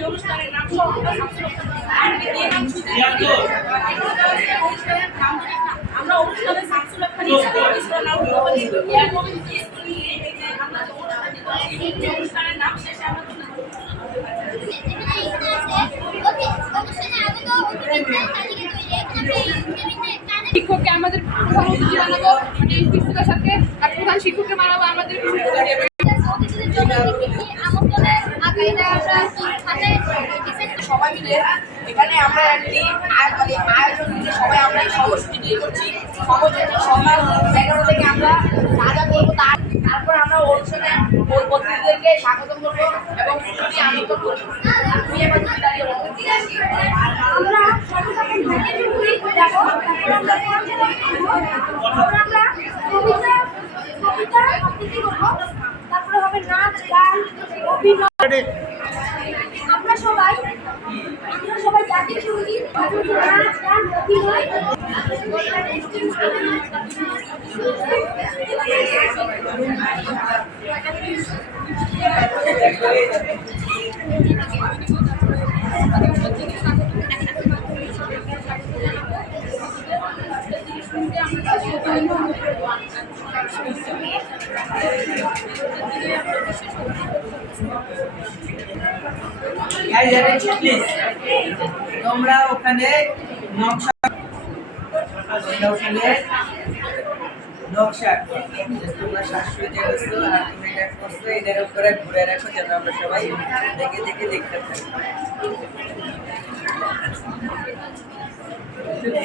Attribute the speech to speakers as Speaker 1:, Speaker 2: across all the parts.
Speaker 1: যে অনুষ্ঠানের নাম আমরা অনুষ্ঠানে সাতশো
Speaker 2: শিক্ষককে আমাদের সাথে আর প্রধান শিক্ষককে মানাবো আমাদের
Speaker 1: এখানে আমরা একটি মানে আয়োজন করে সবাই আমরা এই সংস্কৃতি করছি সমাজের সকাল এগারো থেকে আমরা যা করব, তার তারপর আমরা অনুষ্ঠানে ওই প্রতিনিধিদেরকে স্বাগত করব এবং খুবই আনন্দ করব। তুমি এবার তুমি দাঁড়িয়ে।
Speaker 3: আমরা আমরা সবাই আমরা সবাই জাতীয় সংগীত নাচ গান অভিনয়
Speaker 4: Guys, attention তোমরা ওখানে নকশা ওখানে নকশা তোমরা শাশুড়ি যে আর তুমি এটা করছ এটার উপরে ঘুরে রাখো যেন আমরা সবাই দেখে দেখে দেখতে
Speaker 3: শুনে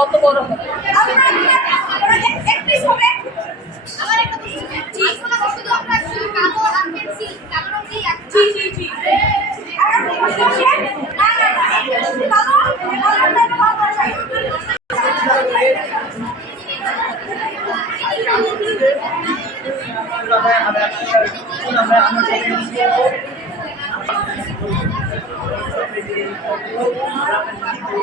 Speaker 1: কত বড় হবে
Speaker 3: আমরা